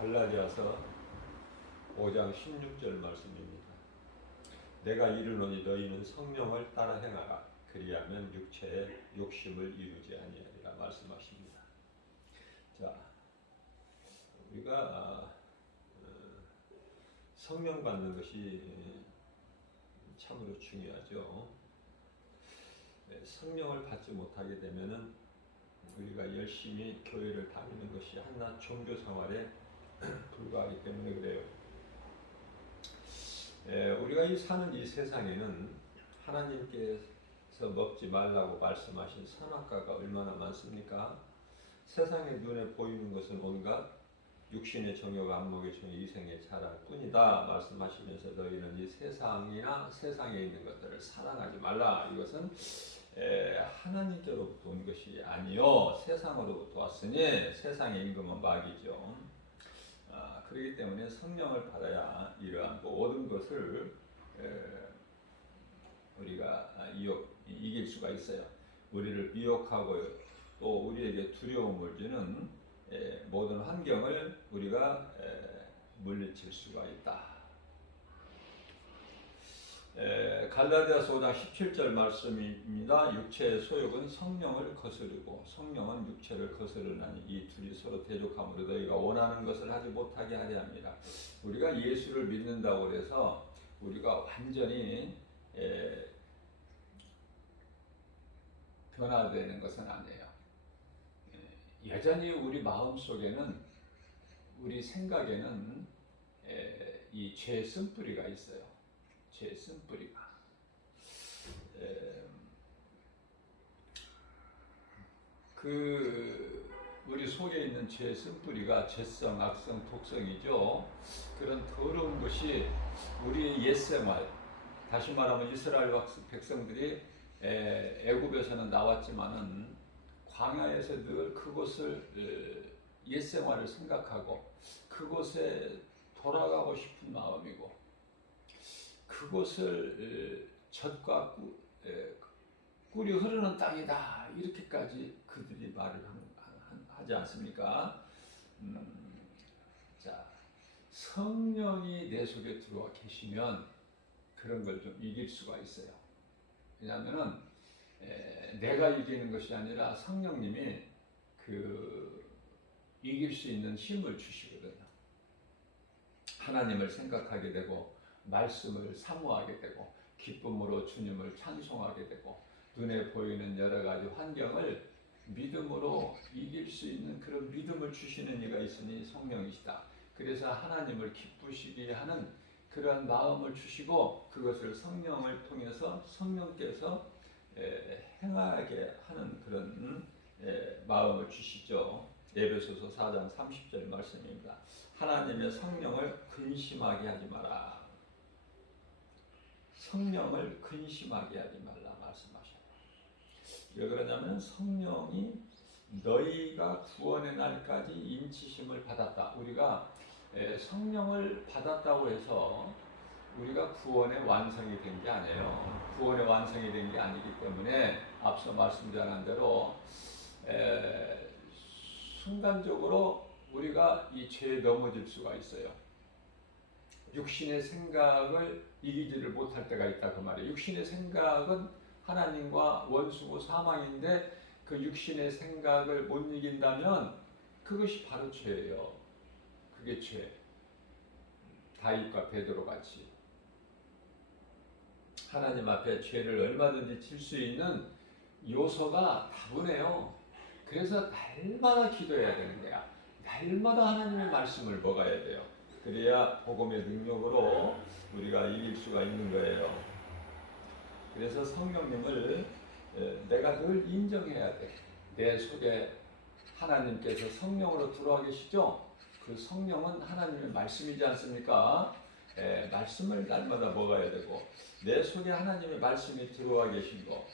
갈라디아서 5장 16절 말씀입니다. 내가 이르노니 너희는 성령을 따라 행하라. 그리하면 육체의 욕심을 이루지 아니하리라 말씀하십니다. 자, 우리가 성령 받는 것이 참으로 중요하죠. 성령을 받지 못하게 되면은 우리가 열심히 교회를 다니는 것이 한낱 종교 생활에 불과하기 때문에 그래요. 우리가 사는 이 세상에는 하나님께서 먹지 말라고 말씀하신 선악과가 얼마나 많습니까? 세상의 눈에 보이는 것은 온갖 육신의 정욕, 안목의 정욕, 이생의 자랑 뿐이다 말씀하시면서 너희는 이 세상이나 세상에 있는 것들을 사랑하지 말라. 이것은 하나님께로부터 온 것이 아니요 세상으로부터 왔으니 세상의 임금은 마귀죠. 그렇기 때문에 성령을 받아야 이러한 모든 것을 우리가 이길 수가 있어요. 우리를 미혹하고 또 우리에게 두려움을 주는 모든 환경을 우리가 물리칠 수가 있다. 갈라디아서 5장 17절 말씀입니다. 육체의 소욕은 성령을 거스르고 성령은 육체를 거스르나니 이 둘이 서로 대적함으로 너희가 원하는 것을 하지 못하게 하려 합니다. 우리가 예수를 믿는다고 해서 우리가 완전히 변화되는 것은 아니에요. 여전히 우리 마음속에는 우리 생각에는 이 죄의 쓴뿌리가 있어요. 죄의 쓴뿌리가. 우리 속에 있는 죄의 쓴뿌리가 죄성, 악성, 독성이죠. 그런 더러운 것이 우리의 옛생활, 다시 말하면 이스라엘 백성들이 애굽에서는 나왔지만은 광야에서 늘 그곳을 옛생활을 생각하고 그곳에 돌아가고 싶은 마음이고 그곳을 젖과 꿀이 흐르는 땅이다 이렇게까지 그들이 말을 하지 않습니까? 자, 성령이 내 속에 들어와 계시면 그런 걸 좀 이길 수가 있어요. 왜냐하면은 내가 이기는 것이 아니라 성령님이 이길 수 있는 힘을 주시거든요. 하나님을 생각하게 되고 말씀을 사모하게 되고 기쁨으로 주님을 찬송하게 되고 눈에 보이는 여러 가지 환경을 믿음으로 이길 수 있는 그런 믿음을 주시는 이가 있으니 성령이시다. 그래서 하나님을 기쁘시게 하는 그런 마음을 주시고 그것을 성령을 통해서 성령께서 행하게 하는 그런 마음을 주시죠. 에베소서 4장 30절 말씀입니다. 하나님의 성령을 근심하게 하지 마라. 성령을 근심하게 하지 말라 말씀하셔요. 왜 그러냐면 성령이 너희가 구원의 날까지 인치심을 받았다. 우리가 성령을 받았다고 해서 우리가 구원의 완성이 된 게 아니에요. 구원의 완성이 된 게 아니기 때문에 앞서 말씀드린 대로 순간적으로 우리가 이 죄에 넘어질 수가 있어요. 육신의 생각을 이기지를 못할 때가 있다 그 말이에요. 육신의 생각은 하나님과 원수고 사망인데 그 육신의 생각을 못 이긴다면 그것이 바로 죄예요. 그게 죄. 다윗과 베드로 같이 하나님 앞에 죄를 얼마든지 질 수 있는 요소가 다분해요. 그래서 날마다 기도해야 되는 거야. 날마다 하나님의 말씀을 먹어야 돼요. 그래야 복음의 능력으로 우리가 이길 수가 있는 거예요. 그래서 성령님을 내가 늘 인정해야 돼. 내 속에 하나님께서 성령으로 들어와 계시죠? 그 성령은 하나님의 말씀이지 않습니까? 말씀을 날마다 먹어야 되고 내 속에 하나님의 말씀이 들어와 계시고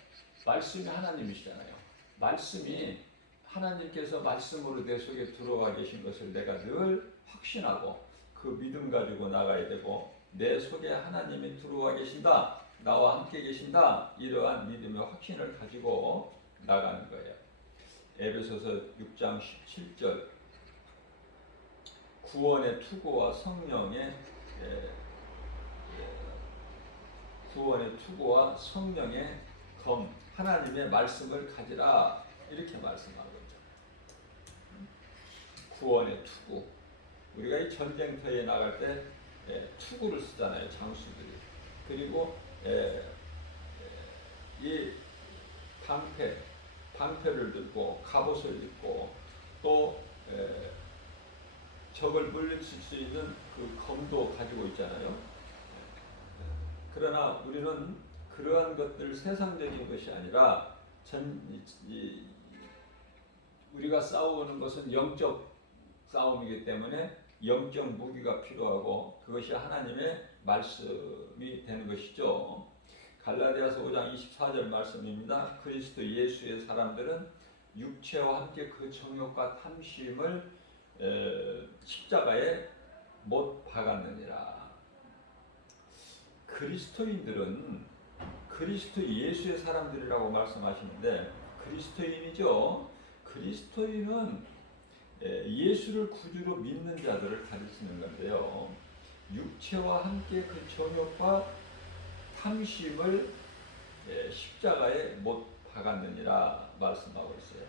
말씀이 하나님이시잖아요. 말씀이 하나님께서 말씀으로 내 속에 들어와 계신 것을 내가 늘 확신하고 그 믿음 가지고 나가야 되고 내 속에 하나님이 들어와 계신다. 나와 함께 계신다. 이러한 믿음의 확신을 가지고 나가는 거예요. 에베소서 6장 17절 구원의 투구와 성령의 구원의 투구와 성령의 검, 하나님의 말씀을 가지라 이렇게 말씀하고 있죠. 구원의 투구. 우리가 이 전쟁터에 나갈 때 투구를 쓰잖아요, 장수들이. 그리고 이 방패를 들고 갑옷을 입고 또 적을 물리칠 수 있는 그 검도 가지고 있잖아요. 그러나 우리는 그러한 것들 세상적인 것이 아니라 우리가 싸우는 것은 영적 싸움이기 때문에 영적 무기가 필요하고 그것이 하나님의 말씀이 되는 것이죠. 갈라디아서 5장 24절 말씀입니다. 그리스도 예수의 사람들은 육체와 함께 그 정욕과 탐심을 십자가에 못 박았느니라. 그리스도인들은 그리스도 예수의 사람들이라고 말씀하시는데 그리스도인이죠. 그리스도인은 예수를 구주로 믿는 자들을 가르치는 건데요. 육체와 함께 그 정욕과 탐심을 십자가에 못 박았느니라 말씀하고 있어요.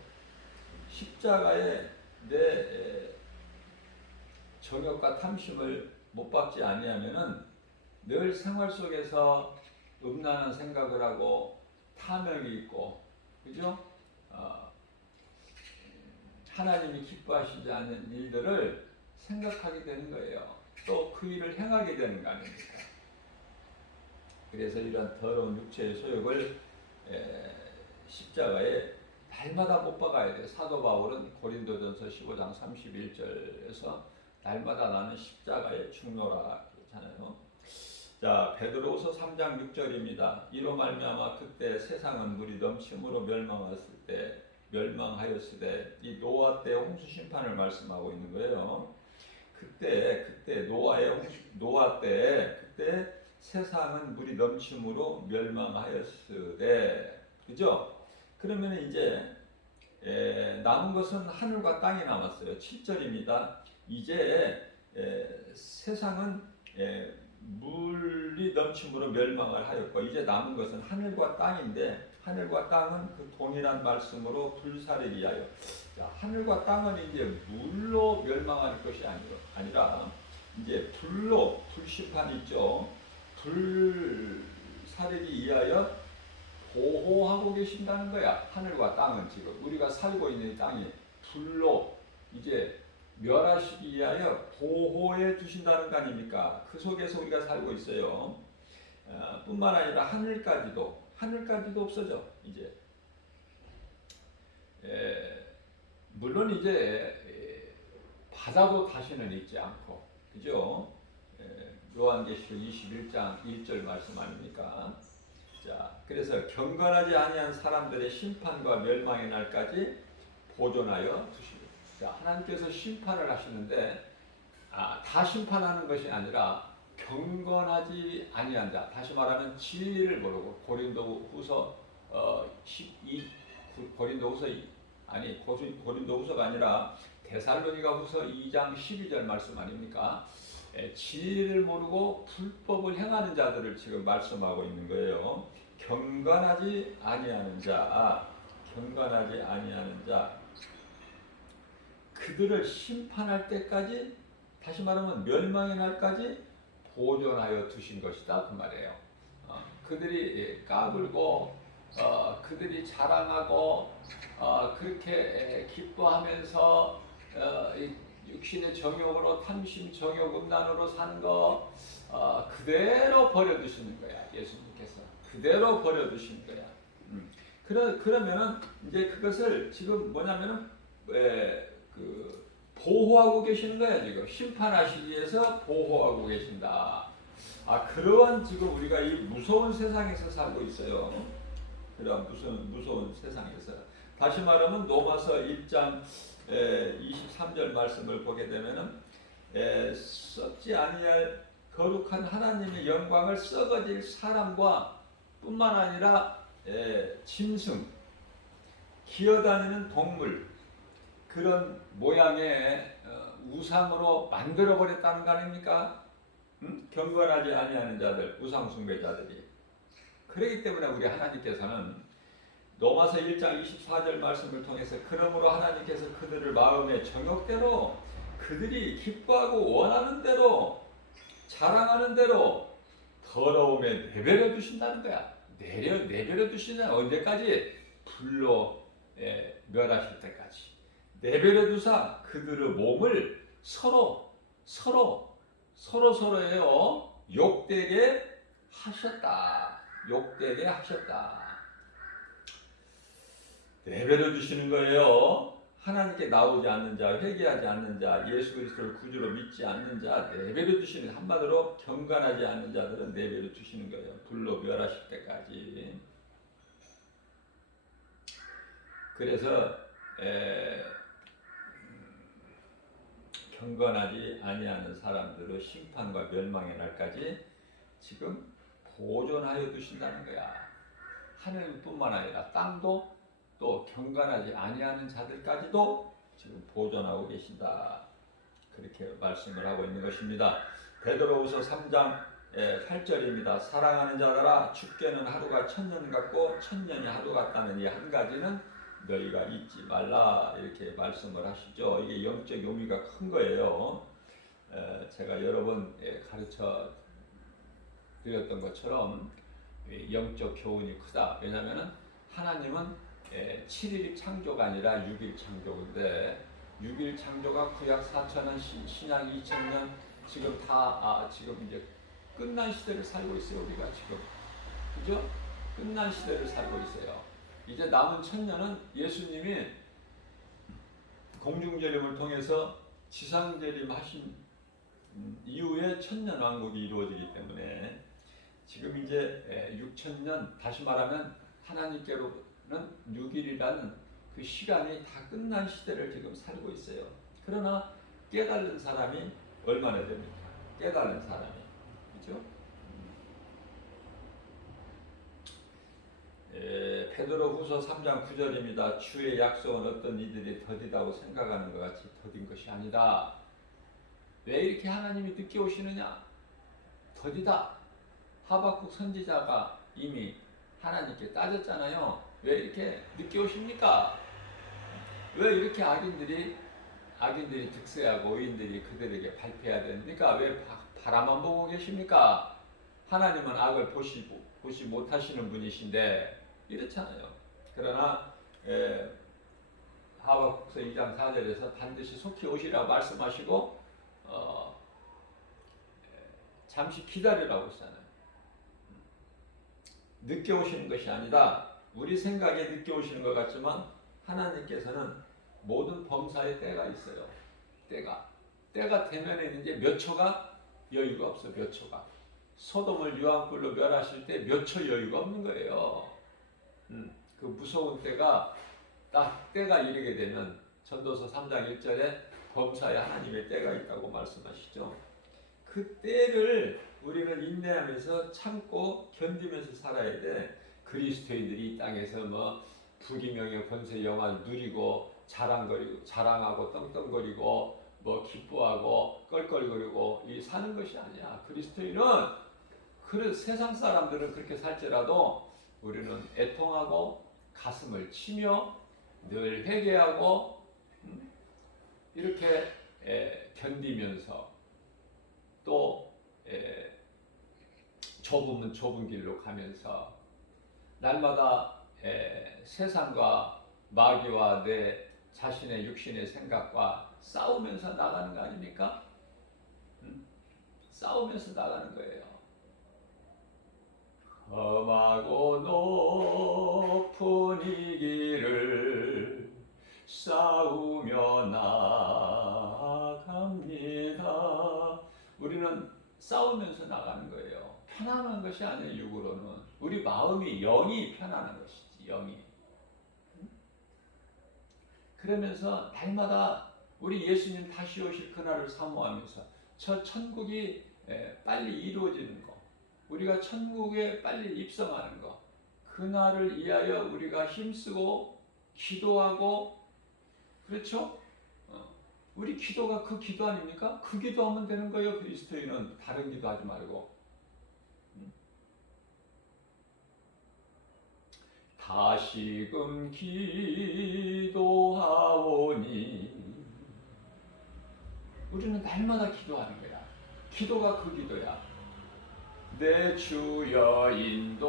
십자가에 내 정욕과 탐심을 못 박지 아니하면은 늘 생활 속에서 음란한 생각을 하고 탐욕이 있고, 그죠? 하나님이 기뻐하시지 않는 일들을 생각하게 되는 거예요. 또 그 일을 행하게 되는 거 아닙니까? 그래서 이런 더러운 육체의 소욕을 십자가에 날마다 못 박아야 돼요. 사도 바울은 고린도전서 15장 31절에서 날마다 나는 십자가에 죽노라 그러잖아요. 자, 베드로후서 3장 6절입니다. 이로 말미암아 그때 세상은 물이 넘침으로 멸망하였으되 이 노아 때 홍수 심판을 말씀하고 있는 거예요. 그때 노아 때 그때 세상은 물이 넘침으로 멸망하였으되, 그죠? 그러면 이제 남은 것은 하늘과 땅이 남았어요. 7절입니다. 이제 세상은 물이 넘침으로 멸망을 하였고 이제 남은 것은 하늘과 땅인데 하늘과 땅은 그 동일한 말씀으로 불사르기 하여. 자, 하늘과 땅은 이제 물로 멸망할 것이 아니라 이제 불로 불심판이 있죠. 불사르기 위하여 보호하고 계신다는 거야. 하늘과 땅은 지금 우리가 살고 있는 이 땅이 불로 이제 멸하시기 위하여 보호해 주신다는 거 아닙니까? 그 속에서 우리가 살고 있어요. 뿐만 아니라 하늘까지도 없어져 이제. 물론 이제 바다도 다시는 있지 않고, 그죠? 요한계시록 21장 1절 말씀 아닙니까? 자, 그래서 경건하지 아니한 사람들의 심판과 멸망의 날까지 보존하여 두십니다. 자, 하나님께서 심판을 하시는데 다 심판하는 것이 아니라 경건하지 아니한 자, 다시 말하면 진리를 모르고 고린도후서가 아니라 데살로니가후서 2장 12절 말씀 아닙니까? 진리를 모르고 불법을 행하는 자들을 지금 말씀하고 있는 거예요. 경건하지 아니하는 자, 그들을 심판할 때까지, 다시 말하면 멸망의 날까지 보존하여 두신 것이다 그 말이에요. 그들이 까불고 그들이 자랑하고 그렇게 기뻐하면서 육신의 정욕으로 탐심, 정욕, 음란으로 사는 거 그대로 버려두시는 거야. 예수님께서 그대로 버려두시는 거야. 그러면은 이제 그것을 지금 뭐냐면은 보호하고 계시는 거야. 지금 심판하시기 위해서 보호하고 계신다. 그러한 지금 우리가 이 무서운 세상에서 살고 있어요. 그런 무서운 세상에서. 다시 말하면 로마서 1장 23절 말씀을 보게 되면은 썩지 아니할 거룩한 하나님의 영광을 썩어질 사람과 뿐만 아니라 짐승, 기어다니는 동물, 그런 모양의 우상으로 만들어 버렸다는 거 아닙니까? 경건하지 아니하는 자들, 우상 숭배자들이. 그렇기 때문에 우리 하나님께서는 로마서 1장 24절 말씀을 통해서 그러므로 하나님께서 그들을 마음의 정욕대로 그들이 기뻐하고 원하는 대로 자랑하는 대로 더러움에 내버려 두신다는 거야. 내버려 두시는 언제까지? 불로 멸하실 때까지. 내버려 두사 그들의 몸을 서로예요. 욕되게 하셨다. 욕되게 하셨다. 내버려 두시는 거예요. 하나님께 나오지 않는 자, 회개하지 않는 자, 예수 그리스도를 구주로 믿지 않는 자 내버려 두시는, 한마디로 경건하지 않는 자들은 내버려 두시는 거예요. 불로 멸하실 때까지. 그래서 경건하지 아니하는 사람들의 심판과 멸망의 날까지 지금 보존하여 두신다는 거야. 하늘뿐만 아니라 땅도 또 경건하지 아니하는 자들까지도 지금 보존하고 계신다. 그렇게 말씀을 하고 있는 것입니다. 베드로후서 3장 8절입니다. 사랑하는 자들아, 죽게는 하루가 천년 같고 천년이 하루 같다는 이 한 가지는 너희가 잊지 말라. 이렇게 말씀을 하시죠. 이게 영적 의미가 큰 거예요. 제가 여러 번 가르쳐 드렸던 것처럼 영적 교훈이 크다. 왜냐하면 하나님은 7일 창조가 아니라 6일 창조인데 6일 창조가 구약 4,000년, 신약 2,000년 지금 다 지금 이제 끝난 시대를 살고 있어요. 우리가 지금, 그죠? 끝난 시대를 살고 있어요. 이제 남은 1000년은 예수님이 공중재림을 통해서 지상재림하신 이후에 1000년 왕국이 이루어지기 때문에 지금 이제 6000년, 다시 말하면 하나님께로는 6일이라는 그 시간이 다 끝난 시대를 지금 살고 있어요. 그러나 깨달은 사람이 얼마나 됩니까? 깨달은 사람이, 그죠? 베드로후서 3장 9절입니다. 주의 약속은 어떤 이들이 더디다고 생각하는 것 같이 더딘 것이 아니다. 왜 이렇게 하나님이 늦게 오시느냐? 더디다. 하박국 선지자가 이미 하나님께 따졌잖아요. 왜 이렇게 늦게 오십니까? 왜 이렇게 악인들이 득세하고 의인들이 그들에게 발표해야 됩니까? 왜 바라만 보고 계십니까? 하나님은 악을 보시 못하시는 분이신데 이렇잖아요. 그러나 하박국서 2장 4절에서 반드시 속히 오시라고 말씀하시고 잠시 기다리라고 했잖아요. 늦게 오시는 것이 아니다. 우리 생각에 늦게 오시는 것 같지만 하나님께서는 모든 범사에 때가 있어요. 때가 되면 이제 몇 초가 여유가 없어. 몇 초가. 소돔을 유황불로 멸하실 때 몇 초 여유가 없는 거예요. 그 무서운 때가 딱 때가 이르게 되면 전도서 3장 1절에 범사에 하나님의 때가 있다고 말씀하시죠. 그 때를 우리는 인내하면서 참고 견디면서 살아야 돼. 그리스도인들이 이 땅에서 뭐 부귀명예 권세 영화를 누리고 자랑하고 떵떵거리고 뭐 기뻐하고 껄껄거리고 이 사는 것이 아니야. 그리스도인은 세상 사람들은 그렇게 살지라도 우리는 애통하고 가슴을 치며 늘 회개하고 이렇게 견디면서 또 좁으면 좁은 길로 가면서 날마다 세상과 마귀와 내 자신의 육신의 생각과 싸우면서 나가는 거 아닙니까? 싸우면서 나가는 거예요. 험하고 높은 이 길을 싸우며 나갑니다. 우리는 싸우면서 나가는 거예요. 편안한 것이 아니에요. 육으로는 우리 마음이, 영이 편안한 것이지. 영이. 그러면서 날마다 우리 예수님 다시 오실 그날을 사모하면서 저 천국이 빨리 이루어지는 거, 우리가 천국에 빨리 입성하는 거, 그날을 위하여 우리가 힘쓰고 기도하고, 그렇죠? 우리 기도가 그 기도 아닙니까? 그 기도하면 되는 거예요. 그리스도인은 다른 기도하지 말고. 다시금 기도하오니 우리는 날마다 기도하는 거야. 기도가 그 기도야. 내 주여 인도하소서.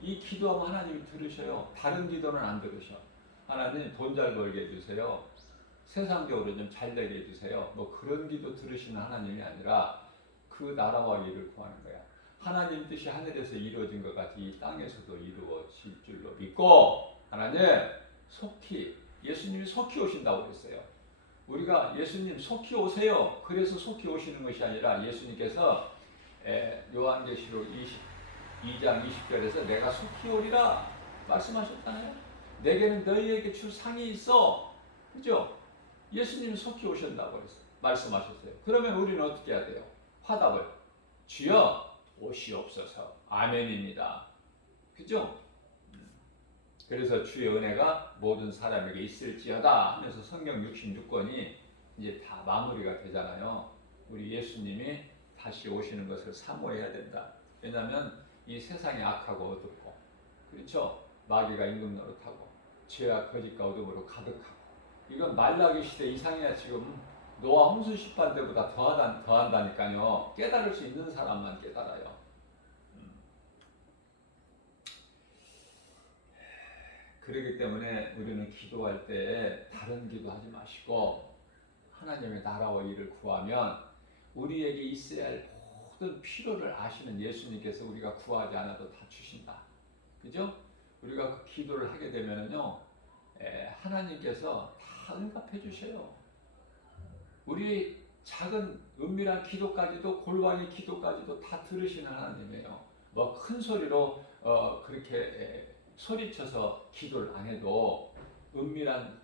이 기도하면 하나님이 들으셔요. 다른 기도는 안 들으셔. 하나님 돈 잘 벌게 해주세요. 세상적으로 좀 잘 되게 해주세요. 뭐 그런 기도 들으시는 하나님이 아니라 그 나라와 일을 구하는 거야. 하나님 뜻이 하늘에서 이루어진 것 같이 이 땅에서도 이루어질 줄로 믿고, 하나님 속히, 예수님이 속히 오신다고 그랬어요. 우리가 예수님 속히 오세요. 그래서 속히 오시는 것이 아니라 예수님께서 요한계시록 22장 20절에서 내가 속히 오리라 말씀하셨잖아요. 내게는 너희에게 줄 상이 있어. 그죠? 예수님이 속히 오신다고 말씀하셨어요. 그러면 우리는 어떻게 해야 돼요? 화답을 주여 오시옵소서. 아멘입니다. 그죠? 그래서 주의 은혜가 모든 사람에게 있을지어다 하면서 성경 66권이 이제 다 마무리가 되잖아요. 우리 예수님이 다시 오시는 것을 사모해야 된다. 왜냐하면 이 세상이 악하고 어둡고, 그렇죠? 마귀가 임금 노릇하고 죄와 거짓과 어둠으로 가득하고, 이건 말라기 시대 이상이야. 지금 노아 홍수 심판 때보다 더한다니까요. 깨달을 수 있는 사람만 깨달아요. 그렇기 때문에 우리는 기도할 때 다른 기도하지 마시고 하나님의 나라와 일을 구하면 우리에게 있어야 할 모든 필요를 아시는 예수님께서 우리가 구하지 않아도 다 주신다. 그죠? 우리가 그 기도를 하게 되면은요, 하나님께서 다 응답해 주셔요. 우리 작은 은밀한 기도까지도, 골방의 기도까지도 다 들으시는 하나님이에요. 뭐 큰 소리로 그렇게 소리쳐서 기도를 안 해도 은밀한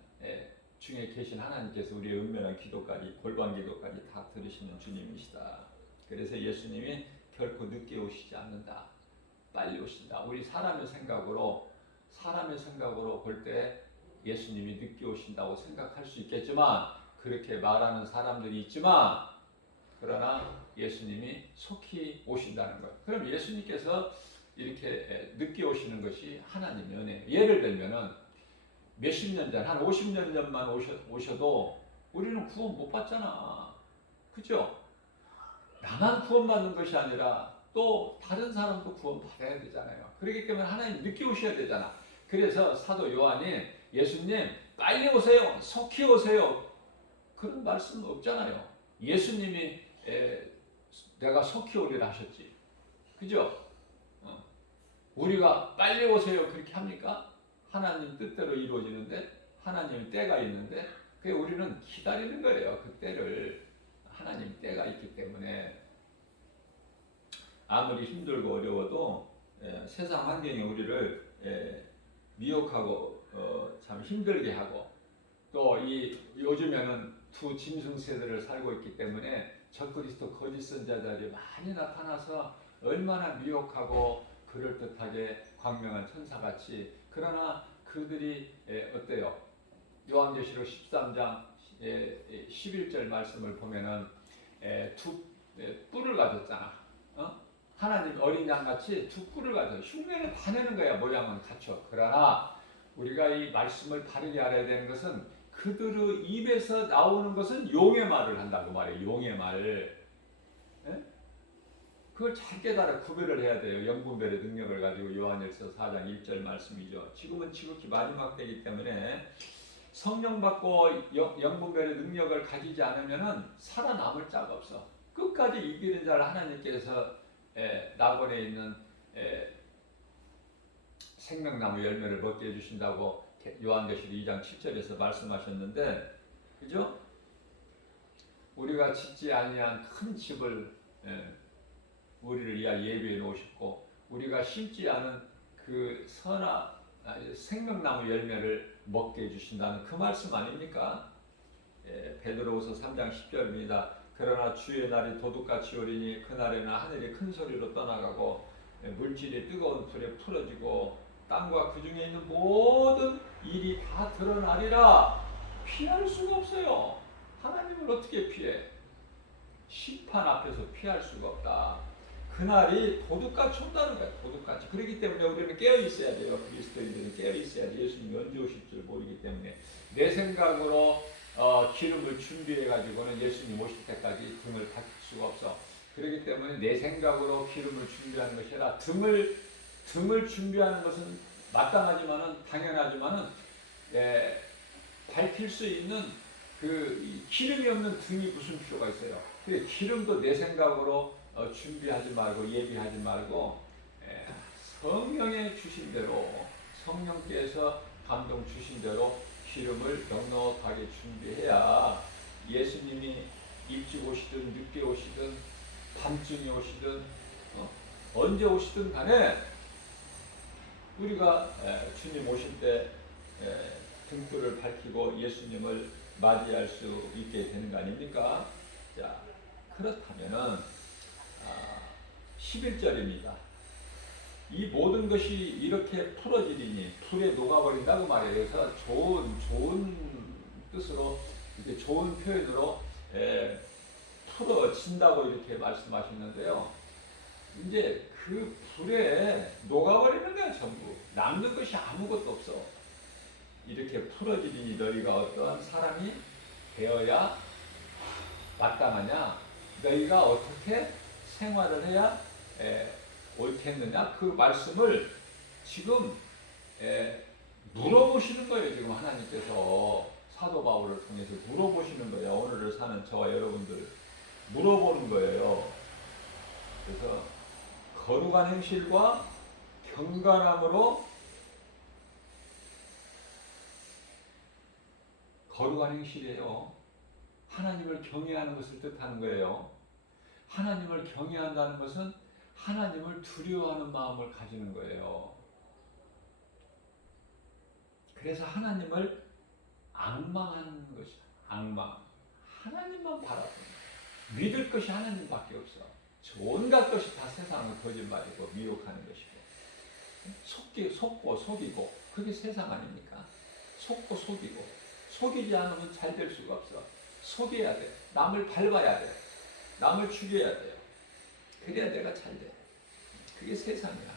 중에 계신 하나님께서 우리의 은밀한 기도까지, 골방 기도까지 다 들으시는 주님이시다. 그래서 예수님이 결코 늦게 오시지 않는다. 빨리 오신다. 우리 사람의 생각으로 볼 때 예수님이 늦게 오신다고 생각할 수 있겠지만, 그렇게 말하는 사람들이 있지만, 그러나 예수님이 속히 오신다는 거예요. 그럼 예수님께서 이렇게 늦게 오시는 것이 하나님의 은혜예요. 예를 들면은 몇십 년 전, 한 50년 전만 오셔도 우리는 구원 못 받잖아. 그죠? 나만 구원받는 것이 아니라 또 다른 사람도 구원받아야 되잖아요. 그렇기 때문에 하나님 늦게 오셔야 되잖아. 그래서 사도 요한이 예수님 빨리 오세요. 속히 오세요. 그런 말씀 없잖아요. 예수님이 내가 속히 오리라 하셨지. 그죠? 우리가 빨리 오세요 그렇게 합니까? 하나님 뜻대로 이루어지는데, 하나님 때가 있는데, 그게 우리는 기다리는 거예요. 그 때를. 하나님 때가 있기 때문에 아무리 힘들고 어려워도 세상 환경이 우리를 미혹하고 참 힘들게 하고, 또 이 요즘에는 두 짐승 세대를 살고 있기 때문에 적그리스도 거짓 선자들이 많이 나타나서 얼마나 미혹하고 그럴듯하게 광명한 천사같이, 그러나 그들이 어때요? 요한계시록 13장 11절 말씀을 보면은 두 뿔을 가졌잖아. 하나님 어린 양같이 두 뿔을 가져. 흉내는 다 내는 거야. 모양은 갖춰. 그러나 우리가 이 말씀을 바르게 알아야 되는 것은 그들의 입에서 나오는 것은 용의 말을 한다고 말해요. 용의 말을. 그걸 잘 깨달아 구별을 해야 돼요. 영분별의 능력을 가지고. 요한일서 4장 1절 말씀이죠. 지금은 지극히 마지막 때이기 때문에 성령 받고 영분별의 능력을 가지지 않으면 살아남을 자가 없어. 끝까지 이기는 자를 하나님께서 낙원에 있는 생명나무 열매를 먹게 해주신다고 요한계시록 2장 7절에서 말씀하셨는데, 그죠? 우리가 짓지 아니한 큰 집을 우리를 위하여 예비해 놓으셨고, 우리가 심지 않은 그 생명나무 열매를 먹게 해주신다는 그 말씀 아닙니까? 베드로후서 3장 10절입니다. 그러나 주의 날이 도둑같이 오리니 그날에는 하늘이 큰 소리로 떠나가고 물질이 뜨거운 불에 풀어지고 땅과 그 중에 있는 모든 일이 다 드러나리라. 피할 수가 없어요. 하나님을 어떻게 피해? 심판 앞에서 피할 수가 없다. 그날이 도둑같이 온다는 거야. 도둑같이. 그렇기 때문에 우리는 깨어 있어야 돼요. 그리스도인들은 깨어 있어야 돼. 예수님이 언제 오실 줄 모르기 때문에 내 생각으로 기름을 준비해 가지고는 예수님 오실 때까지 등을 밝힐 수가 없어. 그렇기 때문에 내 생각으로 기름을 준비하는 것이 아니라 등을 준비하는 것은 마땅하지만은 당연하지만은 밝힐 수 있는 그 기름이 없는 등이 무슨 필요가 있어요. 그래 기름도 내 생각으로 준비하지 말고 예비하지 말고 성령의 주신 대로 성령께서 감동 주신 대로 기름을 넉넉하게 준비해야 예수님이 일찍 오시든 늦게 오시든 밤중에 오시든 언제 오시든 간에 우리가 주님 오실 때 등불을 밝히고 예수님을 맞이할 수 있게 되는 거 아닙니까? 자, 그렇다면은 11절입니다. 이 모든 것이 이렇게 풀어지리니 불에 녹아버린다고 말해요. 그래서 좋은 뜻으로 이렇게 좋은 표현으로 풀어진다고 이렇게 말씀하시는데요. 이제 그 불에 녹아버리는 거야. 전부 남는 것이 아무것도 없어. 이렇게 풀어지리니 너희가 어떠한 사람이 되어야 마땅하냐? 너희가 어떻게 생활을 해야 옳겠느냐? 그 말씀을 지금 물어보시는 거예요. 지금 하나님께서 사도 바울을 통해서 물어보시는 거예요. 오늘을 사는 저와 여러분들 물어보는 거예요. 그래서 거룩한 행실과 경건함으로 거룩한 행실이에요. 하나님을 경외하는 것을 뜻하는 거예요. 하나님을 경외한다는 것은 하나님을 두려워하는 마음을 가지는 거예요. 그래서 하나님을 앙망하는 것이야. 앙망. 하나님만 바라보는 거야. 믿을 것이 하나님밖에 없어. 온갖 것이 다 세상은 거짓말이고 미혹하는 것이고 속고 속이고 그게 세상 아닙니까? 속고 속이고 속이지 않으면 잘 될 수가 없어. 속여야 돼. 남을 밟아야 돼. 남을 죽여야 돼요. 그래야 내가 잘 돼. 그게 세상이야.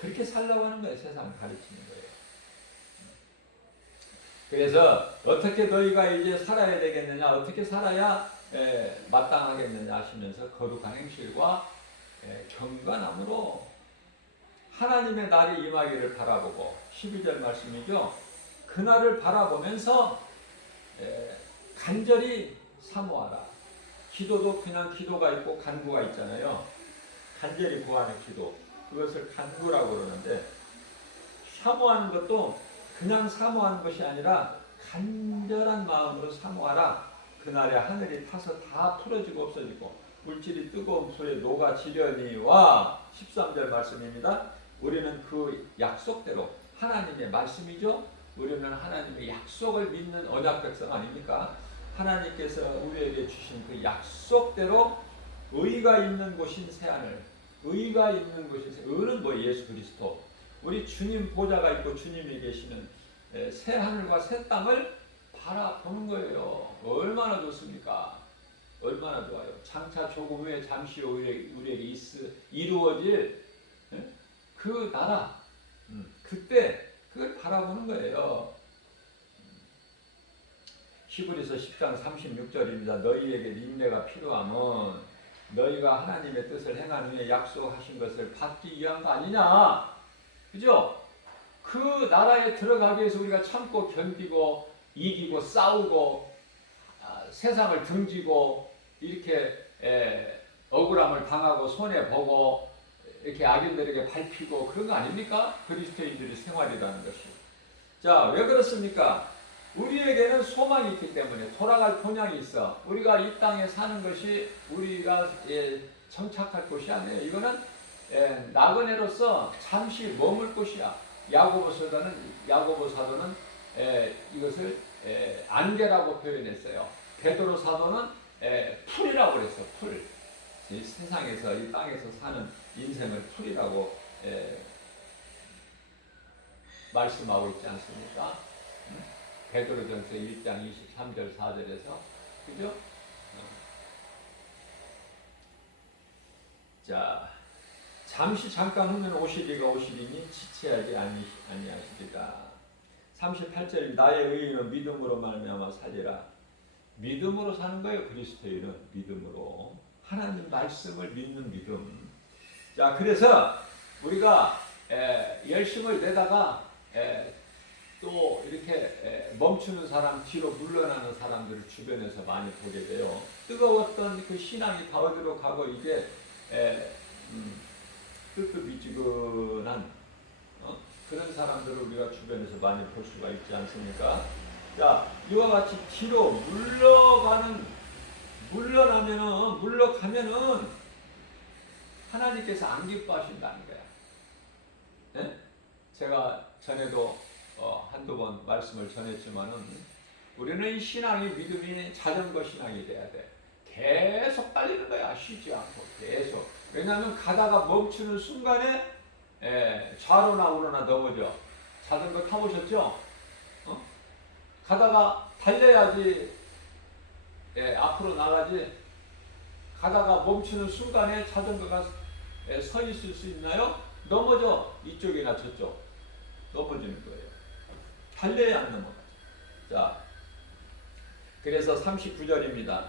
그렇게 살라고 하는 거예요. 세상을 가르치는 거예요. 그래서 어떻게 너희가 이제 살아야 되겠느냐, 어떻게 살아야 마땅하겠느냐 하시면서 거룩한 행실과 경건함으로 하나님의 날이 임하기를 바라보고 12절 말씀이죠. 그날을 바라보면서 간절히 사모하라. 기도도 그냥 기도가 있고 간구가 있잖아요. 간절히 구하는 기도, 그것을 간구라고 그러는데 사모하는 것도 그냥 사모하는 것이 아니라 간절한 마음으로 사모하라. 그날에 하늘이 타서 다 풀어지고 없어지고 물질이 뜨거운 불에 녹아지려니와 13절 말씀입니다. 우리는 그 약속대로 하나님의 말씀이죠. 우리는 하나님의 약속을 믿는 언약 백성 아닙니까? 하나님께서 우리에게 주신 그 약속대로 의가 있는 곳인 새하늘, 의가 있는 곳인 의는 뭐 예수 그리스도, 우리 주님 보좌가 있고 주님이 계시는 새하늘과 새 땅을 바라보는 거예요. 얼마나 좋습니까? 얼마나 좋아요. 장차 조금 후에 잠시 후에 우리에게 이루어질 그 나라, 그때 그걸 바라보는 거예요. 히브리서 10장 36절입니다. 너희에게 인내가 필요하면 너희가 하나님의 뜻을 행한 후에 약속하신 것을 받기 위한 거 아니냐? 그죠? 그 나라에 들어가기 위해서 우리가 참고 견디고 이기고 싸우고 세상을 등지고 이렇게 억울함을 당하고 손해보고 이렇게 악인들에게 밟히고 그런 거 아닙니까? 그리스도인들의 생활이라는 것이. 자, 왜 그렇습니까? 우리에게는 소망이 있기 때문에 돌아갈 본향이 있어. 우리가 이 땅에 사는 것이 우리가 정착할 곳이 아니에요. 이거는 나그네로서 잠시 머물 곳이야. 야고보 사도는 이것을 안개라고 표현했어요. 베드로 사도는 풀이라고 그랬어. 풀. 이 세상에서 이 땅에서 사는 인생을 풀이라고 말씀하고 있지 않습니까? 베드로전서 1장 23절 4절에서 그죠? 자, 잠시 잠깐 후면 오시리가 오시리니 지체하지 아니하시리라. 38절 나의 의인은 믿음으로 말미암아 살리라. 믿음으로 사는 거예요. 그리스도인은 믿음으로 하나님 말씀을 믿는 믿음. 자, 그래서 우리가 열심을 내다가 또 이렇게 멈추는 사람, 뒤로 물러나는 사람들을 주변에서 많이 보게 돼요. 뜨거웠던 그 신앙이 다 어디로 가고 이제 뜨뜻미지근한 그런 사람들을 우리가 주변에서 많이 볼 수가 있지 않습니까? 자, 이와 같이 뒤로 물러가면은 하나님께서 안 기뻐하신다는 거야. 네? 제가 전에도 한두 번 말씀을 전했지만은 우리는 이 신앙이 믿음이 자전거 신앙이 돼야 돼. 계속 달리는 거야. 쉬지 않고 계속. 왜냐하면 가다가 멈추는 순간에 좌로나 우로나 넘어져. 자전거 타보셨죠? 가다가 달려야지 앞으로 나가지. 가다가 멈추는 순간에 자전거가 서 있을 수 있나요? 넘어져. 이쪽이나 저쪽 넘어지는 거예요. 달려야 안 넘어가죠. 자, 그래서 39절입니다.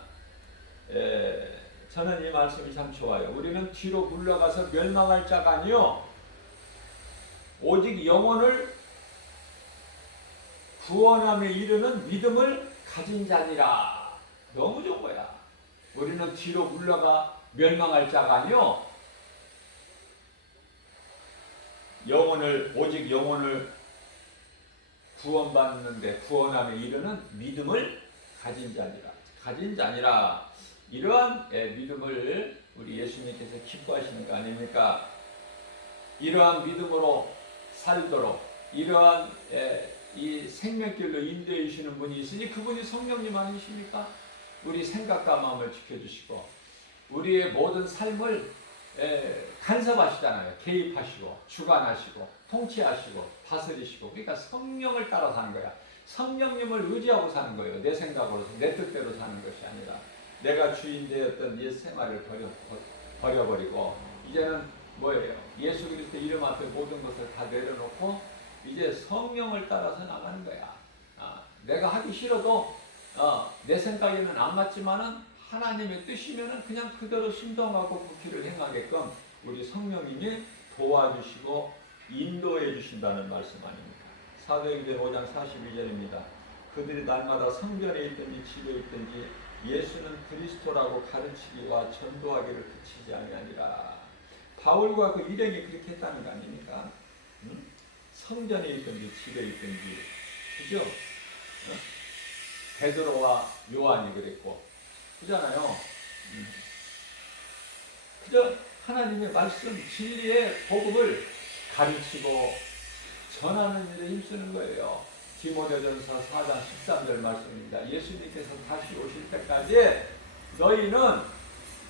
저는 이 말씀이 참 좋아요. 우리는 뒤로 물러가서 멸망할 자가 아니요 오직 영혼을 구원함에 이르는 믿음을 가진 자니라. 너무 좋은 거야. 우리는 뒤로 물러가 멸망할 자가 아니요 오직 영혼을 구원받는데 구원함에 이르는 믿음을 가진 자니라. 이러한 믿음을 우리 예수님께서 기뻐하시는 거 아닙니까? 이러한 믿음으로 살도록 이러한 이 생명길로 인도해 주시는 분이 있으니 그분이 성령님 아니십니까? 우리 생각과 마음을 지켜주시고 우리의 모든 삶을 간섭하시잖아요. 개입하시고 주관하시고 통치하시고 다스리시고. 그러니까 성령을 따라 사는 거야. 성령님을 의지하고 사는 거예요. 내 생각으로 내 뜻대로 사는 것이 아니라 내가 주인 되었던 옛 생활을 버려버리고 이제는 뭐예요? 예수 그리스도 이름 앞에 모든 것을 다 내려놓고 이제 성령을 따라서 나가는 거야. 내가 하기 싫어도 내 생각에는 안 맞지만은 하나님의 뜻이면은 그냥 그대로 순종하고 그 길을 행하게끔 우리 성령님이 도와주시고 인도해 주신다는 말씀 아닙니까? 사도행전 5장 42절입니다. 그들이 날마다 성전에 있든지 집에 있든지 예수는 그리스도라고 가르치기와 전도하기를 그치지 아니하니라. 바울과 그 일행이 그렇게 했다는 거 아닙니까? 성전에 있든지 집에 있든지, 그죠? 베드로와 요한이 그랬고, 그잖아요. 그저 하나님의 말씀, 진리의 복음을 가르치고 전하는 일에 힘쓰는 거예요. 디모데전서 4장 13절 말씀입니다. 예수님께서 다시 오실 때까지 너희는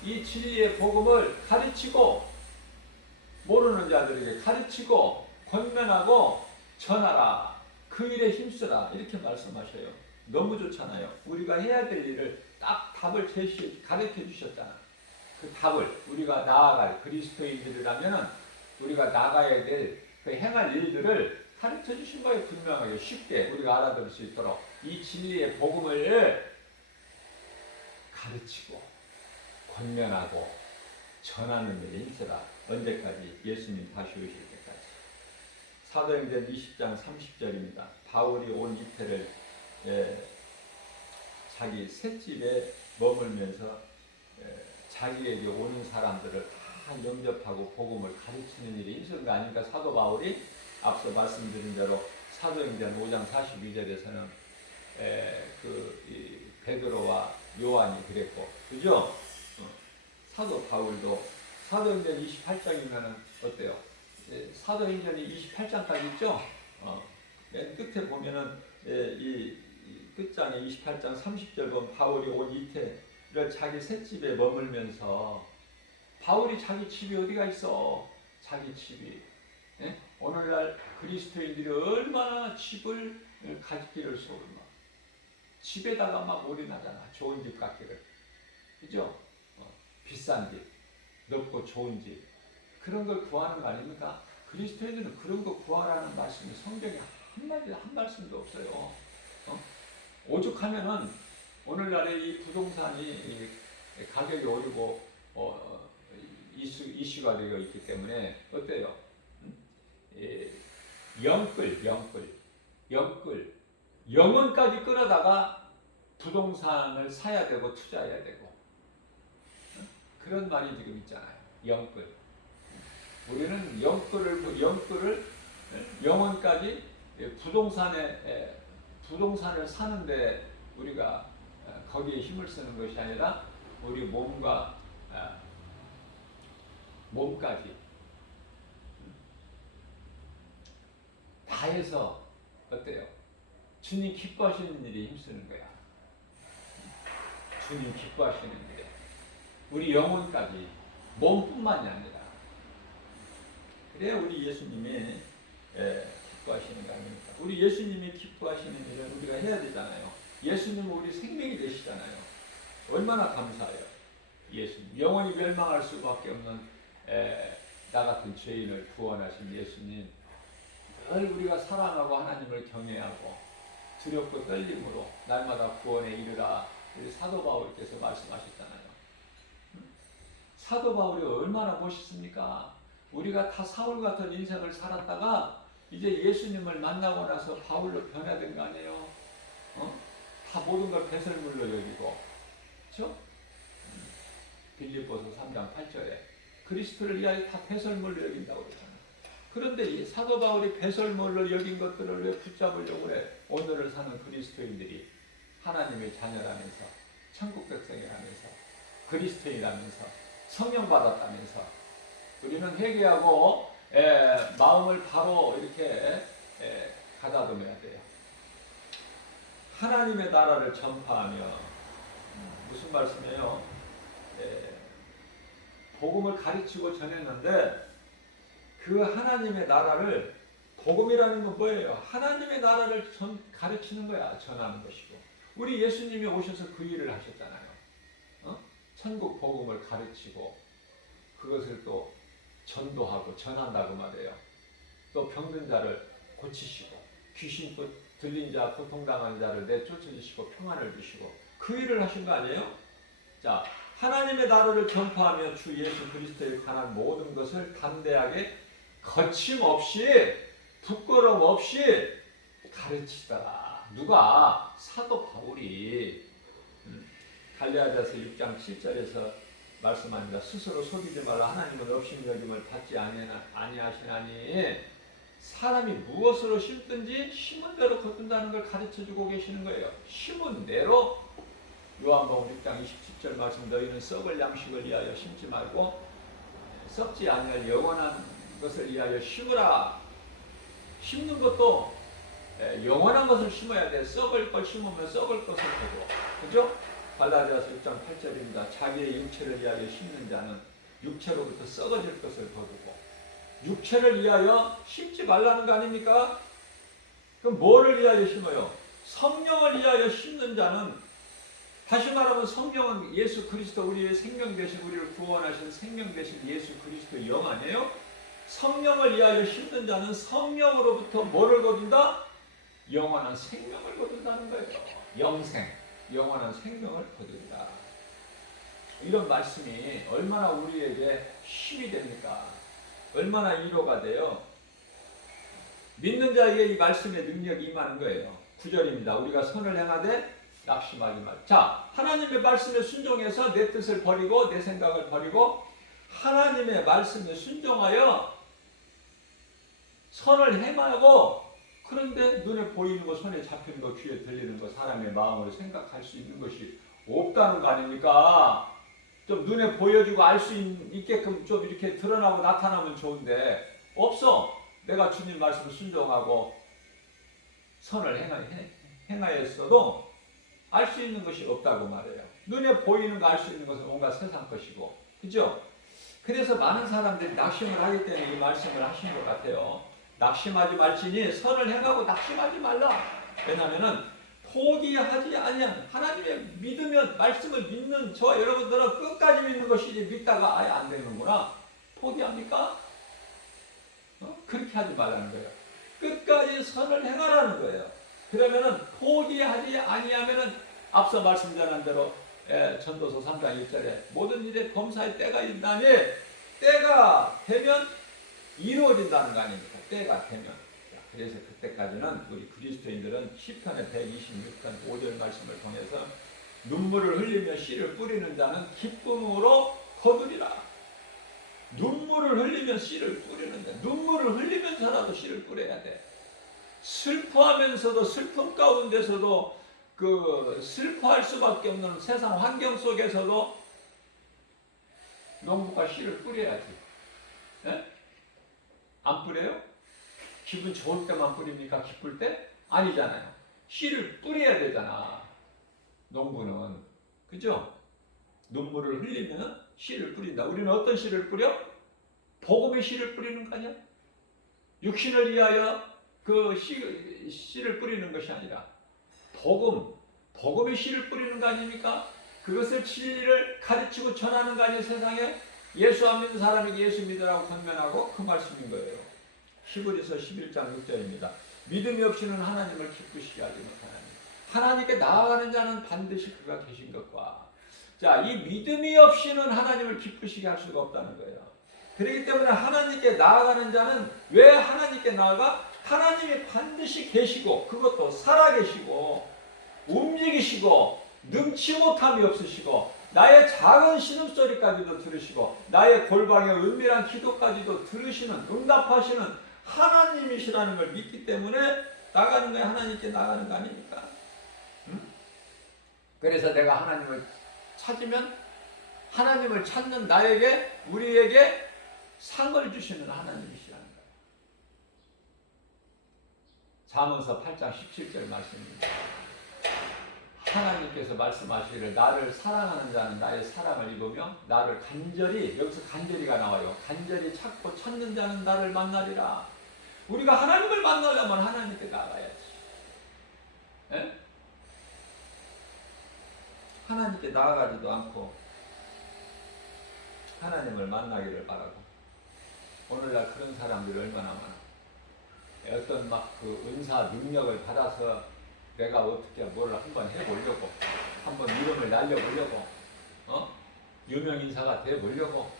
이 진리의 복음을 가르치고 모르는 자들에게 가르치고 권면하고 전하라. 그 일에 힘쓰라. 이렇게 말씀하셔요. 너무 좋잖아요. 우리가 해야 될 일을 딱 답을 가르쳐 주셨잖아. 그 답을 우리가 나아갈 그리스도인들이라면 우리가 나가야 될 그 행할 일들을 가르쳐 주신 거예요. 분명하게 쉽게 우리가 알아들을 수 있도록 이 진리의 복음을 가르치고 권면하고 전하는 일에 힘쓰라. 언제까지? 예수님 다시 오실 때까지. 사도행전 20장 30절입니다. 바울이 온 이태를 자기 셋집에 머물면서 자기에게 오는 사람들을 다 영접하고 복음을 가르치는 일이 있었던 거 아닙니까? 사도 바울이 앞서 말씀드린 대로 사도행전 5장 42절에서는 베드로와 요한이 그랬고, 그죠? 사도 바울도 사도행전 28장이면은 어때요? 사도행전이 28장까지 있죠? 맨 끝에 보면은 이 끝장에 28장 30절 보면 바울이 온 이태를 자기 셋집에 머물면서 바울이 자기 집이 어디가 있어? 자기 집이 오늘날 그리스도인들이 얼마나 집을 가지기를 소원하. 집에다가 막 올인하잖아. 좋은 집 갖기를. 그죠? 비싼 집, 넓고 좋은 집. 그런 걸 구하는 거 아닙니까? 그리스도인들은 그런 거 구하라는 말씀이 성경에 한마디 한 말씀도 없어요. 오죽하면은 오늘날의 이 부동산이 가격이 오르고 이슈가 되어 있기 때문에 어때요? 영끌, 영혼까지 끌어다가 부동산을 사야 되고 투자해야 되고 그런 말이 지금 있잖아요. 영끌. 우리는 영끌을 영혼까지 부동산을 사는데 우리가 거기에 힘을 쓰는 것이 아니라 우리 몸까지 다 해서 어때요? 주님 기뻐하시는 일에 힘쓰는 거야. 주님 기뻐하시는 일에 우리 영혼까지 몸뿐만이 아니라 그래야 우리 예수님이 기뻐하시는 거 아닙니까? 우리 예수님이 기뻐하시는 일을 우리가 해야 되잖아요. 예수님은 우리 생명이 되시잖아요. 얼마나 감사해요. 예수님 영원히 멸망할 수밖에 없는 나 같은 죄인을 구원하신 예수님 늘 우리가 사랑하고 하나님을 경외하고 두렵고 떨림으로 날마다 구원에 이르라 우리 사도 바울께서 말씀하셨잖아요. 사도 바울이 얼마나 멋있습니까? 우리가 다 사울 같은 인생을 살았다가 이제 예수님을 만나고 나서 바울로 변화된 거 아니에요? 다 모든 걸 배설물로 여기고, 그렇죠? 빌립보서 3장 8절에 그리스도를 위하여 다 배설물로 여긴다고 그러잖아요. 그런데 사도 바울이 배설물로 여긴 것들을 왜 붙잡으려고 해? 오늘을 사는 그리스도인들이 하나님의 자녀라면서 천국 백성이라면서 그리스도인이라면서 성령 받았다면서 우리는 회개하고 마음을 바로 이렇게 가다듬어야 돼요. 하나님의 나라를 전파하며 무슨 말씀이에요? 복음을 가르치고 전했는데 그 하나님의 나라를 복음이라는 건 뭐예요? 하나님의 나라를 가르치는 거야. 전하는 것이고 우리 예수님이 오셔서 그 일을 하셨잖아요. 천국 복음을 가르치고 그것을 또 전도하고 전한다고 말해요. 또 병든 자를 고치시고 귀신 들린 자 고통당한 자를 내쫓으시고 평안을 주시고 그 일을 하신 거 아니에요? 자, 하나님의 나라를 전파하며 주 예수 그리스도에 관한 모든 것을 담대하게 거침없이 부끄럼 없이 가르치더라. 누가? 사도 바울이 갈라디아서 6장 7절에서 말씀합니다. 스스로 속이지 말라. 하나님은 업신 여김을 받지 아니하시나니 사람이 무엇으로 심든지 심은 대로 거둔다는 걸 가르쳐주고 계시는 거예요. 심은 대로. 요한복음 6장 27절 말씀 너희는 썩을 양식을 위하여 심지 말고 썩지 아니할 영원한 것을 위하여 심으라. 심는 것도 영원한 것을 심어야 돼. 썩을 걸 심으면 썩을 것을 거두어. 그죠? 갈라디아서 6장 8절입니다. 자기의 육체를 위하여 심는 자는 육체로부터 썩어질 것을 거두고 육체를 위하여 심지 말라는 거 아닙니까? 그럼 뭐를 위하여 심어요? 성령을 위하여 심는 자는 다시 말하면 성령은 예수 그리스도 우리의 생명 되신 우리를 구원하신 생명 되신 예수 그리스도 영 아니에요? 성령을 위하여 심는 자는 성령으로부터 뭐를 거둔다? 영원한 생명을 거둔다는 거예요. 영생, 영원한 생명을 거둔다. 이런 말씀이 얼마나 우리에게 힘이 됩니까? 얼마나 위로가 돼요? 믿는 자에게 이 말씀의 능력이 임하는 거예요. 9절입니다. 우리가 선을 행하되 낙심하지 말. 자, 하나님의 말씀에 순종해서 내 뜻을 버리고 내 생각을 버리고 하나님의 말씀에 순종하여 선을 행하고 그런데 눈에 보이는 거, 손에 잡히는 거, 귀에 들리는 거, 사람의 마음으로 생각할 수 있는 것이 없다는 거 아닙니까? 좀 눈에 보여주고 알 수 있게끔 좀 이렇게 드러나고 나타나면 좋은데 없어. 내가 주님 말씀을 순종하고 선을 행하였어도 알 수 있는 것이 없다고 말해요. 눈에 보이는 거 알 수 있는 것은 온갖 세상 것이고, 그죠? 그래서 많은 사람들이 낙심을 하기 때문에 이 말씀을 하신 것 같아요. 낙심하지 말지니 선을 행하고 낙심하지 말라. 왜냐하면은 포기하지 아니한 하나님의 믿으면 말씀을 믿는 저 여러분들은 끝까지 믿는 것이지 믿다가 아예 안 되는구나. 포기합니까? 그렇게 하지 말라는 거예요. 끝까지 선을 행하라는 거예요. 그러면은 포기하지 아니하면은 앞서 말씀드린 대로 전도서 3장 1절에 모든 일에 검사의 때가 있나니 때가 되면 이루어진다는 거 아닙니까? 때가 되면. 그래서 그때까지는 우리 그리스도인들은 시편의 126편 5절 말씀을 통해서 눈물을 흘리며 씨를 뿌리는 자는 기쁨으로 거두리라. 눈물을 흘리며 씨를 뿌리는 자, 눈물을 흘리면서라도 씨를 뿌려야 돼. 슬퍼하면서도 슬픔 가운데서도 그 슬퍼할 수밖에 없는 세상 환경 속에서도 농부가 씨를 뿌려야지. 예? 안 뿌려요? 기분 좋을 때만 뿌립니까? 기쁠 때? 아니잖아요. 씨를 뿌려야 되잖아. 농부는. 그죠? 눈물을 흘리면 씨를 뿌린다. 우리는 어떤 씨를 뿌려? 복음의 씨를 뿌리는 거 아니야? 육신을 위하여 그 씨를 뿌리는 것이 아니라 복음의 씨를 뿌리는 거 아닙니까? 그것을 진리를 가르치고 전하는 거 아니에요? 세상에 예수 안 믿는 사람에게 예수 믿으라고 권면하고 그 말씀인 거예요. 히브리서 11장 6절입니다. 믿음이 없이는 하나님을 기쁘시게 하지 못하나니 하나님께 나아가는 자는 반드시 그가 계신 것과 자, 이 믿음이 없이는 하나님을 기쁘시게 할 수가 없다는 거예요. 그렇기 때문에 하나님께 나아가는 자는 왜 하나님께 나아가? 하나님이 반드시 계시고 그것도 살아계시고 움직이시고 능치 못함이 없으시고 나의 작은 신음소리까지도 들으시고 나의 골방의 은밀한 기도까지도 들으시는 응답하시는 하나님이시라는 걸 믿기 때문에 나가는 거야. 하나님께 나가는 거 아닙니까? 응? 그래서 내가 하나님을 찾으면 하나님을 찾는 나에게 우리에게 상을 주시는 하나님이시라는 거예요. 잠언서 8장 17절 말씀입니다. 하나님께서 말씀하시기를 나를 사랑하는 자는 나의 사랑을 입으며 나를 간절히 여기서 간절히가 나와요. 간절히 찾고 찾는 자는 나를 만나리라. 우리가 하나님을 만나려면 하나님께 나가야지. 에? 하나님께 나아가지도 않고 하나님을 만나기를 바라고 오늘날 그런 사람들이 얼마나 많아. 어떤 막 그 은사 능력을 받아서 내가 어떻게 뭘 한번 해보려고 한번 이름을 날려보려고 유명 인사가 돼보려고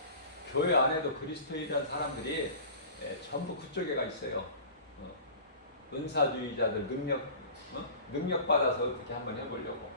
교회 안에도 그리스도인이라는 사람들이 전부 그쪽에가 있어요. 은사주의자들 능력 받아서 어떻게 한번 해보려고.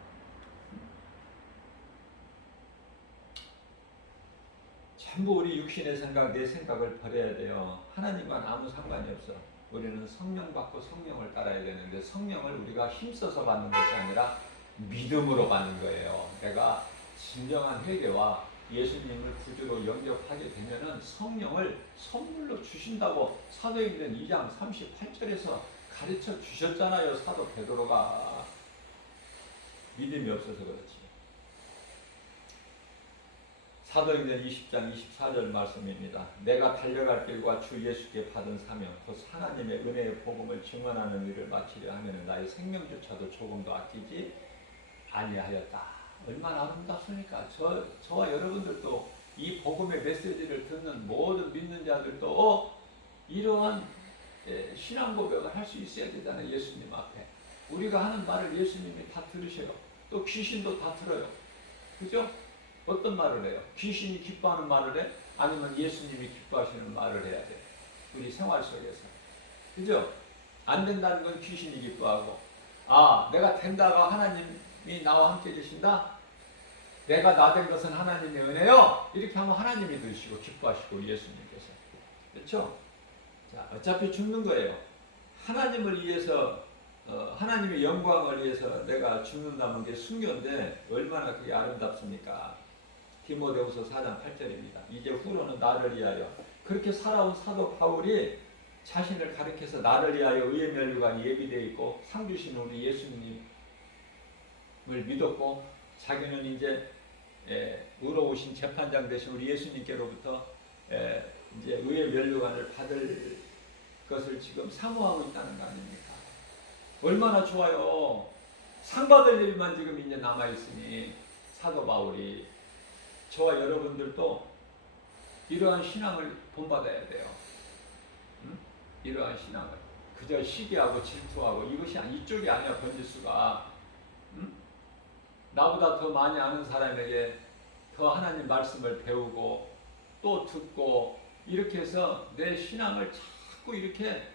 전부 우리 육신의 생각, 내 생각을 버려야 돼요. 하나님과는 아무 상관이 없어. 우리는 성령 받고 성령을 따라야 되는데 성령을 우리가 힘써서 받는 것이 아니라 믿음으로 받는 거예요. 내가 진정한 회개와 예수님을 구주로 영접하게 되면은 성령을 선물로 주신다고 사도행전 2장 38절에서 가르쳐 주셨잖아요. 사도 베드로가. 믿음이 없어서 그렇지. 사도행전 20장 24절 말씀입니다. 내가 달려갈 길과 주 예수께 받은 사명 곧 하나님의 은혜의 복음을 증언하는 일을 마치려 하면 나의 생명조차도 조금도 아끼지 아니하였다. 얼마나 아름답습니까? 저와 여러분들도 이 복음의 메시지를 듣는 모든 믿는 자들도 이러한 신앙 고백을 할 수 있어야 되잖아요. 예수님 앞에. 우리가 하는 말을 예수님이 다 들으셔요. 또 귀신도 다 들어요. 그죠? 어떤 말을 해요? 귀신이 기뻐하는 말을 해? 아니면 예수님이 기뻐하시는 말을 해야 돼? 우리 생활 속에서. 그죠? 안 된다는 건 귀신이 기뻐하고, 아, 내가 된다가 하나님이 나와 함께 계신다? 내가 나 된 것은 하나님의 은혜요? 이렇게 하면 하나님이 들으시고 기뻐하시고 예수님께서. 그렇죠? 자, 어차피 죽는 거예요. 하나님을 위해서, 하나님의 영광을 위해서 내가 죽는다는 게 순교인데 얼마나 그게 아름답습니까? 디모데후서 4장 8절입니다. 이제 후로는 나를 위하여 그렇게 살아온 사도 바울이 자신을 가리켜서 나를 위하여 의의 면류관이 예비되어 있고 상 주신 우리 예수님을 믿었고 자기는 이제 의로우신 재판장 되신 우리 예수님께로부터 이제 의의 면류관을 받을 그것을 지금 사모하고 있다는 거 아닙니까? 얼마나 좋아요. 상 받을 일만 지금 이제 남아있으니 사도 바울이 저와 여러분들도 이러한 신앙을 본받아야 돼요. 응? 이러한 신앙을 그저 시기하고 질투하고 이것이 이쪽이 아니야. 번지수가 응? 나보다 더 많이 아는 사람에게 더 하나님 말씀을 배우고 또 듣고 이렇게 해서 내 신앙을 자꾸 이렇게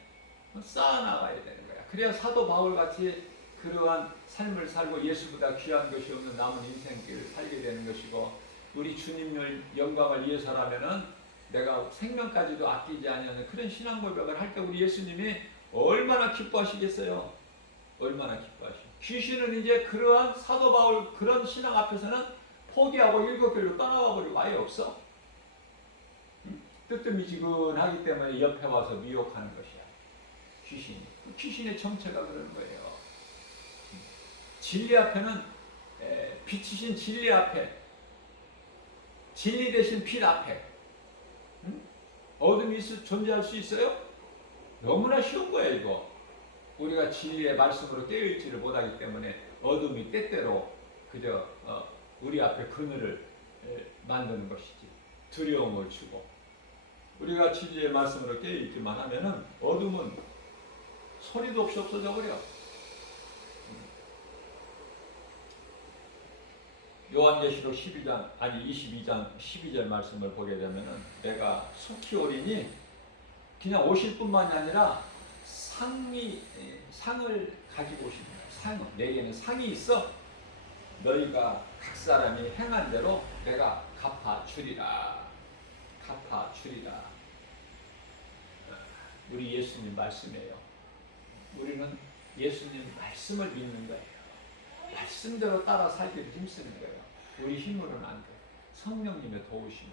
쌓아나가야 되는 거야. 그래야 사도 바울같이 그러한 삶을 살고 예수보다 귀한 것이 없는 남은 인생길을 살게 되는 것이고, 우리 주님을 영광을 위해서라면은 내가 생명까지도 아끼지 않는 그런 신앙 고백을 할 때 우리 예수님이 얼마나 기뻐하시겠어요. 얼마나 기뻐하시겠어요. 귀신은 이제 그러한 사도 바울 그런 신앙 앞에서는 포기하고 일곱길로 떠나가 버리고 아예 없어. 뜨뜻미지근하기 때문에 옆에 와서 미혹하는 것이야. 귀신이. 귀신의 정체가 그러는 거예요. 진리 앞에는 빛이신 진리 앞에, 진리 대신 빛 앞에 어둠이 존재할 수 있어요? 너무나 쉬운 거예요. 이거 우리가 진리의 말씀으로 깨어있지를 못하기 때문에 어둠이 때때로 그저 우리 앞에 그늘을 만드는 것이지, 두려움을 주고. 우리가 진리의 말씀으로 깨어있기만 하면은 어둠은 소리도 없이 없어져 버려. 요한계시록 22장 12절 말씀을 보게 되면은 내가 속히 오리니 그냥 오실 뿐만이 아니라 상을 가지고 오십니다. 내게는 상이 있어. 너희가 각 사람이 행한 대로 내가 갚아주리라. 우리 예수님 말씀이에요. 우리는 예수님 말씀을 믿는 거예요. 말씀대로 따라 살기를 힘쓰는 거예요. 우리 힘으로는 안 돼요. 성령님의 도우심을,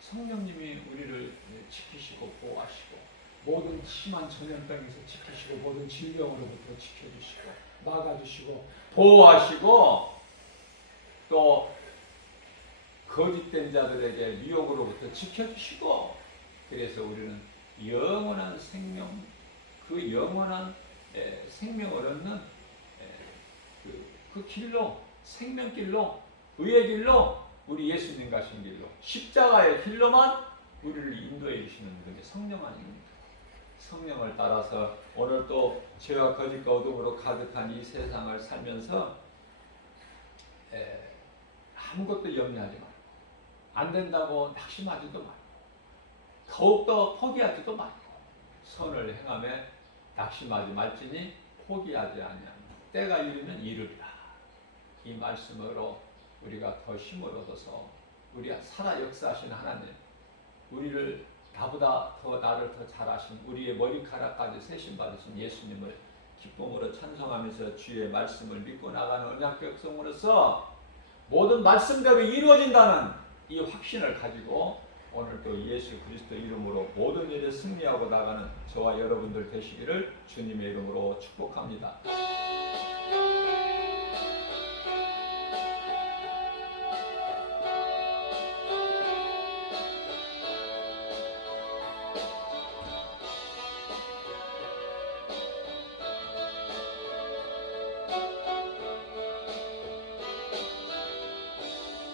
성령님이 우리를 지키시고 보호하시고 모든 심한 전염병에서 지키시고 모든 질병으로부터 지켜주시고 막아주시고 보호하시고 또 거짓된 자들에게 미혹으로부터 지켜주시고, 그래서 우리는 영원한 생명, 그 영원한 생명을 얻는 그 길로, 생명길로, 의의 길로, 우리 예수님 가신 길로, 십자가의 길로만 우리를 인도해 주시는 분이 성령 아닙니까? 성령을 따라서 오늘 또 죄와 거짓과 어둠으로 가득한 이 세상을 살면서 아무것도 염려하지 말고, 안 된다고 낙심하지도 말고, 더욱더 포기하지도 말고, 선을 행하며 낙심하지 말지니 포기하지 아니하며 때가 이르면 이르리라. 이 말씀으로 우리가 더 힘을 얻어서 우리 살아 역사하신 하나님, 우리를 나보다 더 나를 더 잘하신 우리의 머리카락까지 세심 받으신 예수님을 기쁨으로 찬송하면서 주의 말씀을 믿고 나가는 언약 백성으로서 모든 말씀대로 이루어진다는 이 확신을 가지고 오늘 또 예수 그리스도 이름으로 모든 일에 승리하고 나가는 저와 여러분들 되시기를 주님의 이름으로 축복합니다.